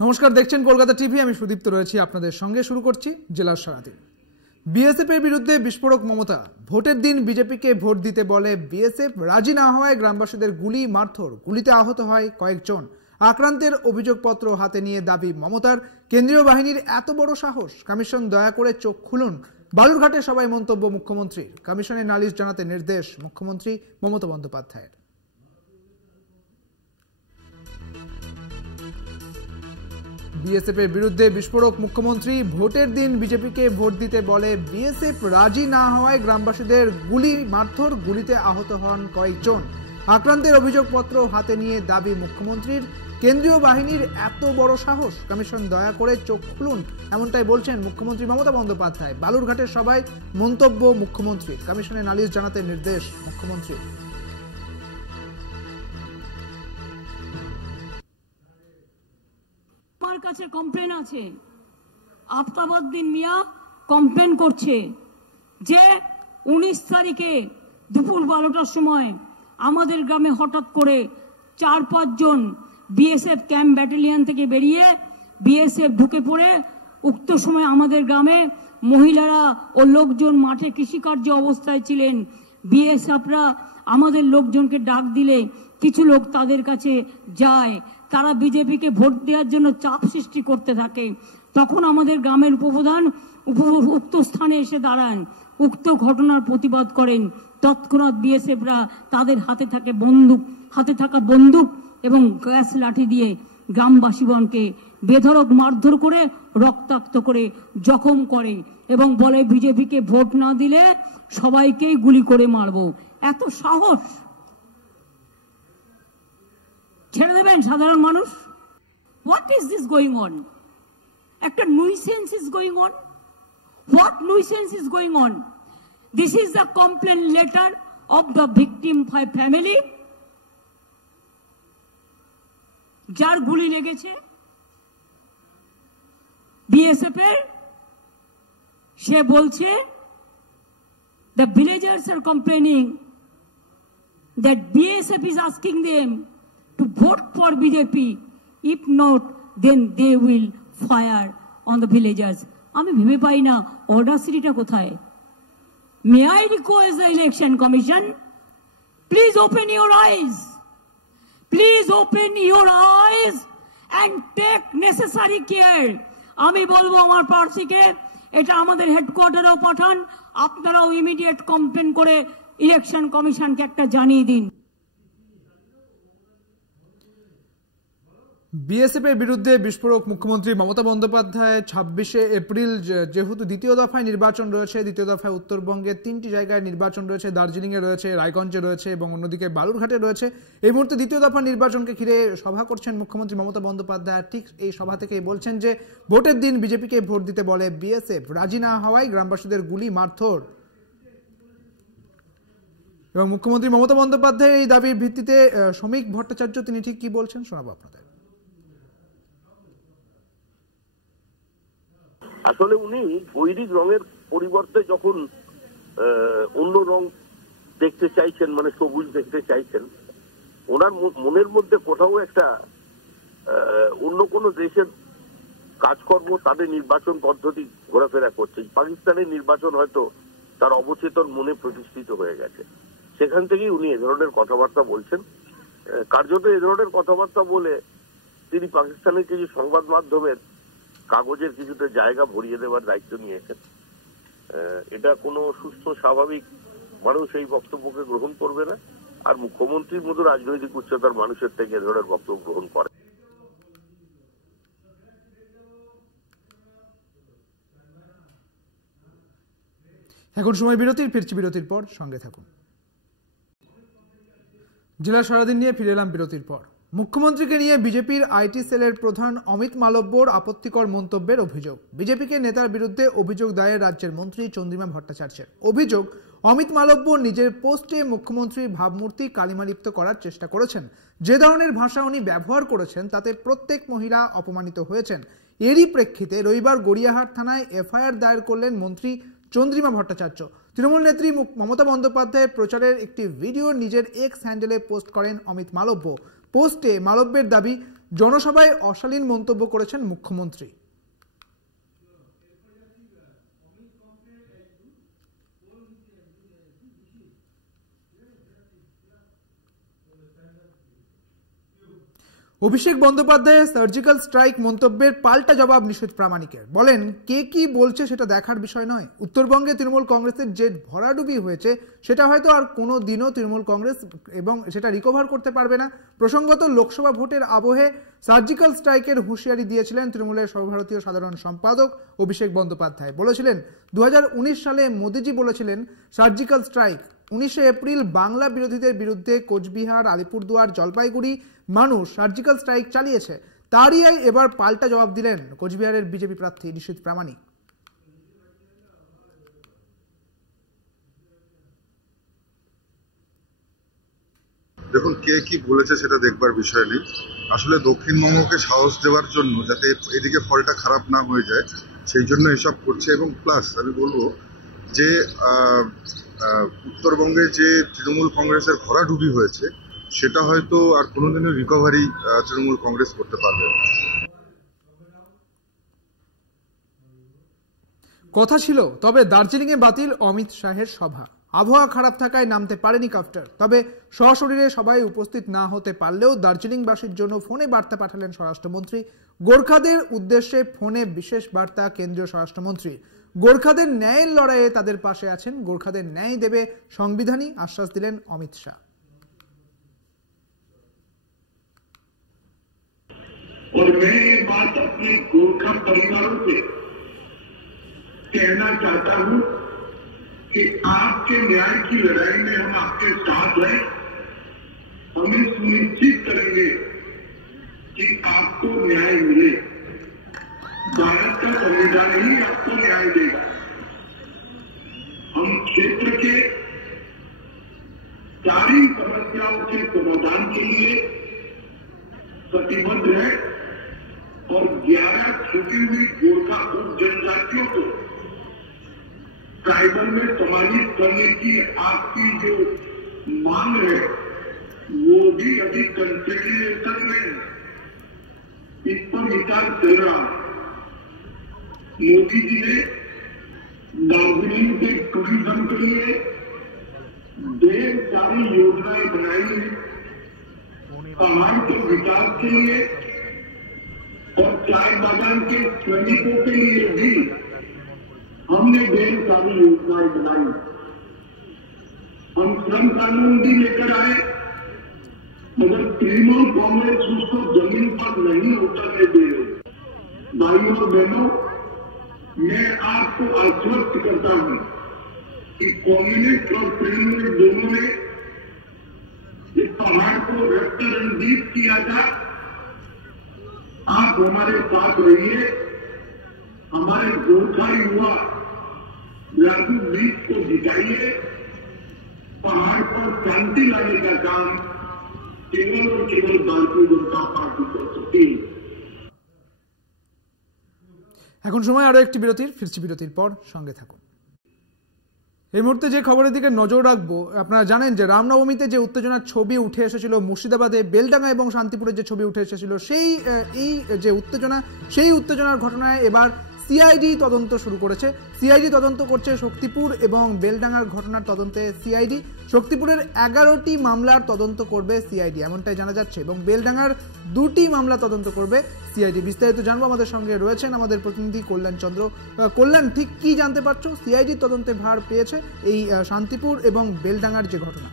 নমস্কার, দেখছেন কলকাতা টিভি। আমি সুদীপ্ত রয়েছি আপনাদের সঙ্গে। শুরু করছি জেলার সারাদিন। বিএসএফ এর বিরুদ্ধে বিস্ফোরক মমতা। ভোটের দিন বিজেপিকে ভোট দিতে বলে বিএসএফ, রাজি না হওয়ায় গ্রামবাসীদের গুলি মারধর, গুলিতে আহত হয় কয়েকজন। আক্রান্তের অভিযোগপত্র হাতে নিয়ে দাবি মমতার, কেন্দ্রীয় বাহিনীর এত বড় সাহস, কমিশন দয়া করে চোখ খুলুন। বালুরঘাটে সবাই মন্তব্য মুখ্যমন্ত্রীর, কমিশনে নালিশ জানাতে নির্দেশ মুখ্যমন্ত্রী মমতা বন্দ্যোপাধ্যায়ের। বিএসএফ এর বিরুদ্ধে বিস্ফোরক মুখ্যমন্ত্রী। ভোটের দিন বিজেপিকে ভোট দিতে বলে বিএসএফ, রাজি না হওয়ায় গ্রামবাসীদের গুলি মারধর, গুলিতে আহত হন কয়েকজন। আক্রান্তের অভিযোগপত্র হাতে নিয়ে দাবি মুখ্যমন্ত্রীর, কেন্দ্রীয় বাহিনীর এত বড় সাহস, কমিশন দয়া করে চোখ খুলুন, এমনটাই বলছেন মুখ্যমন্ত্রী মমতা বন্দ্যোপাধ্যায়। বালুরঘাটের সবাই মন্তব্য মুখ্যমন্ত্রীর, কমিশনে নালিশ জানাতে নির্দেশ মুখ্যমন্ত্রীর। কাছে কমপ্লেন আছে, আফতাবউদ্দিন মিয়া কমপ্লেন করছে যে 19 তারিখে দুপুর 12টার সময় আমাদের গ্রামে হঠাৎ করে 4-5 জন বিএসএফ ক্যাম্প ব্যাটালিয়ন থেকে বেরিয়ে বিএসএফ ঢুকে পড়ে উক্ত সময় আমাদের গ্রামে মহিলারা ও লোকজন মাঠে কৃষিকার্য অবস্থায় ছিলেন। বিএসএফরা আমাদের লোকজনকে ডাক দিলে কিছু লোক তাদের কাছে যায়, তারা বিজেপিকে ভোট দেওয়ার জন্য চাপ সৃষ্টি করতে থাকে। তখন আমাদের গ্রামের উপপ্রধান উক্ত স্থানে এসে দাঁড়ান, উক্ত ঘটনার প্রতিবাদ করেন। তৎক্ষণাৎ বিএসএফরা তাদের হাতে থাকা বন্দুক এবং গ্যাস লাঠি দিয়ে গ্রামবাসীগণকে বেধড়ক মারধর করে রক্তাক্ত করে জখম করে এবং বলে বিজেপিকে ভোট না দিলে সবাইকেই গুলি করে মারবো। এত সাহস! ছেড়ে দেবেন সাধারণ মানুষ? What is this going on? একটা nuisance is going on. What nuisance is going on? This is the complain letter of the victim family, যার গুলি লেগেছে বিএসএফ এর। সে বলছে the villagers are complaining that BSF is asking them to vote for BJP. If not, then they will fire on the villagers. আমি ভেবে পাই না অডাসিটিটা কোথায়। May I request the election commission, please open your eyes. Please open your eyes and take necessary care. আমি বলবো আমার প্রার্থীকে, এটা আমাদের হেডকোয়ার্টারেও পাঠান, আপনারাও ইমিডিয়েট কমপ্লেন করে ইলেকশন কমিশনকে একটা জানিয়ে দিন। বিএসএফ এর বিরুদ্ধে বিস্ফোরক মুখ্যমন্ত্রী মমতা বন্দ্যোপাধ্যায়। 26শে এপ্রিল যেহেতু দ্বিতীয় দফায় নির্বাচন রয়েছে, দ্বিতীয় দফায় উত্তরবঙ্গের 3টি জায়গায় নির্বাচন রয়েছে, দার্জিলিং এ রয়েছে, রায়গঞ্জে রয়েছে এবং অন্যদিকে বালুরঘাটে রয়েছে। এই মুহূর্তে দ্বিতীয় দফা নির্বাচনকে ঘিরে সভা করছেন মুখ্যমন্ত্রী মমতা বন্দ্যোপাধ্যায়। ঠিক এই সভা থেকেই বলছেন যে ভোটের দিন বিজেপিকে ভোট দিতে বলে বিএসএফ, রাজি না হওয়ায় গ্রামবাসীদের গুলি মারধর। এবং মুখ্যমন্ত্রী মমতা বন্দ্যোপাধ্যায়ের এই দাবির ভিত্তিতে শ্রমিক ভট্টাচার্য তিনি ঠিক কি বলছেন শোনাবো আপনাদের। আসলে উনি বৈরিক রঙের পরিবর্তে যখন অন্য রং দেখতে চাইছেন, মানে সবুজ দেখতে চাইছেন, ওনার মনের মধ্যে কোথাও একটা অন্য কোনো দেশের কাজকর্ম, তাদের নির্বাচন পদ্ধতি ঘোরাফেরা করছে। পাকিস্তানের নির্বাচন হয়তো তার অবচেতন মনে প্রতিষ্ঠিত হয়ে গেছে। সেখান থেকেই উনি এ ধরনের কথাবার্তা বলছেন। কার্যত এ ধরনের কথাবার্তা বলে তিনি পাকিস্তানের কিছু সংবাদ মাধ্যমের কাগজের কিছুতে জায়গা ভরিয়ে দেওয়ার দায়িত্ব নিয়েছেন। এটা কোনো সুস্থ স্বাভাবিক মানুষ এই বক্তব্যকে গ্রহণ করবে না, আর মুখ্যমন্ত্রীর মতো রাজনৈতিক উচ্চতার মানুষের থেকে এ ধরনের বক্তব্য গ্রহণ করে। এখন সময় বিরতির, ফিরছি বিরতির পর, সঙ্গে থাকুন। জেলা সারাদিন নিয়ে ফিরে এলাম বিরতির পর। মুখ্যমন্ত্রীকে নিয়ে বিজেপির আইটি সেলের প্রধান অমিত মালব্যর আপত্তিকর মন্তব্যের অভিযোগ। বিজেপিকে নেতার বিরুদ্ধে অভিযোগ দায়ের রাজ্যের মন্ত্রী চন্দ্রিমা ভট্টাচার্যের। অভিযোগ, অমিত মালব্য নিজের পোস্টে মুখ্যমন্ত্রীর ভাবমূর্তি কালিমালিপ্ত করার চেষ্টা করেছেন। যে ধরনের ভাষা উনি ব্যবহার করেছেন তাতে প্রত্যেক মহিলা অপমানিত হয়েছেন। এরই প্রেক্ষিতে রবিবার গড়িয়াহাট থানায় এফআইআর দায়ের করলেন মন্ত্রী চন্দ্রিমা ভট্টাচার্য। তৃণমূল নেত্রী মমতা বন্দ্যোপাধ্যায়ের প্রচারের একটি ভিডিও নিজের এক্স হ্যান্ডেলে পোস্ট করেন অমিত মালব্য। পোস্টে মালব্যের দাবি, জনসভায় অশালীন মন্তব্য করেছেন মুখ্যমন্ত্রী। অভিষেক বন্দ্যোপাধ্যায়ের সার্জিক্যাল স্ট্রাইক মন্তব্যের পাল্টা জবাব নিশীথ প্রামাণিকের। বলেন, কে কি বলছে সেটা দেখার বিষয় নয়। উত্তরবঙ্গে তৃণমূল কংগ্রেসের যে ভরাডুবি হয়েছে সেটা হয়তো আর কোনো দিনও তৃণমূল কংগ্রেস এবং সেটা রিকভার করতে পারবে না। প্রসঙ্গত, লোকসভা ভোটের আবহে সার্জিক্যাল স্ট্রাইকের হুঁশিয়ারি দিয়েছিলেন তৃণমূলের সর্বভারতীয় সাধারণ সম্পাদক অভিষেক বন্দ্যোপাধ্যায়। বলেছিলেন, 2019 সালে মোদিজি বলেছিলেন সার্জিক্যাল স্ট্রাইক। 19শে এপ্রিল বাংলা বিরোধীদের বিরুদ্ধে কোচবিহার, আলিপুরদুয়ার, জলপাইগুড়ি মানুষ সার্জিক্যাল স্ট্রাইক চালিয়েছে। তারই এবার পাল্টা জবাব দিলেন কোচবিহারের বিজেপি প্রার্থী নিশীথ প্রামাণিক। দেখুন, কে কি বলেছে সেটা দেখবার বিষয় নেই। আসলে দক্ষিণবঙ্গকে সাহস দেওয়ার জন্য, যাতে এদিকে ফলটা খারাপ না হয়ে যায়, সেই জন্য এসব করছে। এবং প্লাস আমি বলবো যে উত্তরবঙ্গে যে তৃণমূল কংগ্রেসের ভরাডুবি হয়েছে সেটা হয়তো আর কোনোদিনও রিকভারি তৃণমূল কংগ্রেস করতে পারবে না। কথা ছিল, তবে দার্জিলিংয়ে বাতিল অমিত শাহের সভা। আবহাওয়া খারাপ থাকায় নামতে পারেনি কাফটার। তবে সশরীরে সবাই উপস্থিত না হতে পারলেও দার্জিলিংবাসীর জন্য ফোনে বার্তা পাঠালেন স্বরাষ্ট্রমন্ত্রী। গোর্খাদের উদ্দেশ্যে ফোনে বিশেষ বার্তা কেন্দ্রীয় স্বরাষ্ট্রমন্ত্রী। গোর্খাদের ন্যায়ের লড়াইয়ে তাদের পাশে আছেন, গোর্খাদের ন্যায় দেবে সংবিধানই আশ্বাস দিলেন অমিত শাহ। और मैं ये बात अपने गोरखा परिवारों से कहना चाहता हूं कि आपके न्याय की लड़ाई में हम आपके साथ हैं। हमें सुनिश्चित करेंगे कि आपको न्याय मिले। भारत का संविधान ही आपको न्याय देगा। हम क्षेत्र के सारी समस्याओं के समाधान के लिए प्रतिबद्ध है और 11 छुटी हुई गोरखा उप जनजातियों को ट्राइबल में समाहित करने की आपकी जो मांग है वो भी अभी कंसिडरेशन में इस पर विचार चल रहा है। मोदी जी ने दार्जिलिंग के टूरिज्म के लिए ढेर सारी योजनाएं बनाई हैं। पहाड़ के विकास के लिए और चाय बागान के श्रमिकों के लिए भी हमने ढेर सारी योजनाएं बनाई। हम श्रम कानून भी लेकर आए, मगर तृणमूल कांग्रेस उसको जमीन पर नहीं उतरने दे रही। भाइयों और बहनों, मैं आपको आश्वस्त करता हूं कि कम्युनिस्ट और तृणमूल दोनों ने इस पहाड़ को रक्त रंजीत किया था। आप हमारे साथ रहिए। हमारे गोरखा युवा राजू बीच को जिताइए। पहाड़ पर शांति लाने का काम केवल और केवल भारतीय जनता पार्टी कर सकती है। এখন সময় আরো একটি বিরতির। ফিরছি বিরতির পর, সঙ্গে থাকুন। এই মুহূর্তে যে খবরের দিকে নজর রাখবো, আপনারা জানেন যে রামনবমীতে যে উত্তেজনার ছবি উঠে এসেছিল মুর্শিদাবাদে, বেলডাঙ্গা এবং শান্তিপুরের যে ছবি উঠে এসেছিল, এই যে উত্তেজনা, সেই উত্তেজনার ঘটনায় এবার সিআইডি তদন্ত শুরু করেছে। সিআইডি তদন্ত করছে শক্তিপুর এবং বেলডাঙ্গার ঘটনার তদন্তে সিআইডি। শক্তিপুরের 11টি মামলার তদন্ত করবে সিআইডি, এমনটাই জানা যাচ্ছে, এবং বেলডাঙ্গার 2টি মামলা তদন্ত করবে সিআইডি। বিস্তারিত জানবো, আমাদের সঙ্গে রয়েছেন আমাদের প্রতিনিধি কল্যাণ চন্দ্র। কল্যাণ, ঠিক কি জানতে পারছো? সিআইডি তদন্তে ভার পেয়েছে এই শান্তিপুর এবং বেলডাঙ্গার যে ঘটনা।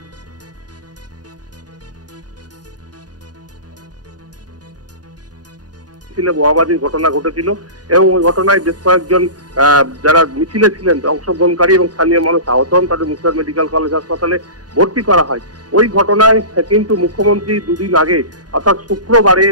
বোমাবাজির ঘটনা ঘটেছিল এবং ওই ঘটনায় বেশ কয়েকজন যারা মিছিলে ছিলেন অংশগ্রহণকারী এবং স্থানীয় মানুষ আহত হন, তাদের মুর্শিদাবাদ মেডিকেল কলেজ হাসপাতালে ভর্তি করা হয়। ওই ঘটনায় কিন্তু মুখ্যমন্ত্রী দুদিন আগে অর্থাৎ শুক্রবারে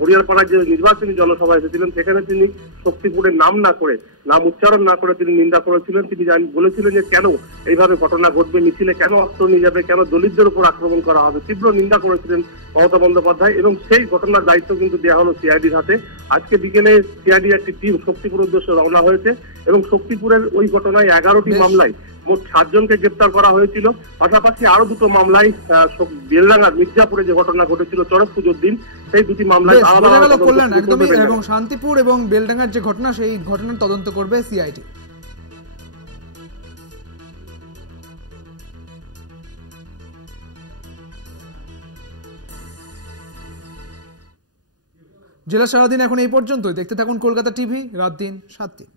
হরিয়ারপাড়ায় যে নির্বাচনী জনসভা এসেছিলেন সেখানে তিনি শক্তিপুরের নাম না করে, নাম উচ্চারণ না করে তিনি নিন্দা করেছিলেন। তিনি বলেছিলেন যে কেন এইভাবে ঘটনা ঘটবে, মিছিলে কেন অস্ত্র নিয়ে যাবে, কেন দলিতদের উপর আক্রমণ করা হবে, তীব্র নিন্দা করেছিলেন মমতা বন্দ্যোপাধ্যায়। এবং সেই ঘটনার দায়িত্ব কিন্তু দেওয়া হলো সিআইডির হাতে। আজকে বিকেলে সিআইডির একটি টিম শক্তিপুর উদ্দেশ্যে রওনা হয়েছে এবং শক্তিপুরের ওই ঘটনায় 11টি মামলায় মোট 7 জনকে গ্রেপ্তার করা হয়েছিল। পাশাপাশি আরো 2টো মামলায় বেলডাঙ্গার মির্জাপুরে যে ঘটনা ঘটেছিল চড়ক পুজোর দিন, সেই 2টি মামলায় কল্যাণ একদমই এবং শান্তিপুর এবং বেলডাঙ্গার যে ঘটনা সেই ঘটনার তদন্ত করবে সিআইডি। জেলা সারাদিন এখন এই পর্যন্তই। দেখতে থাকুন কলকাতা টিভি, রাত দিন 7 দিন।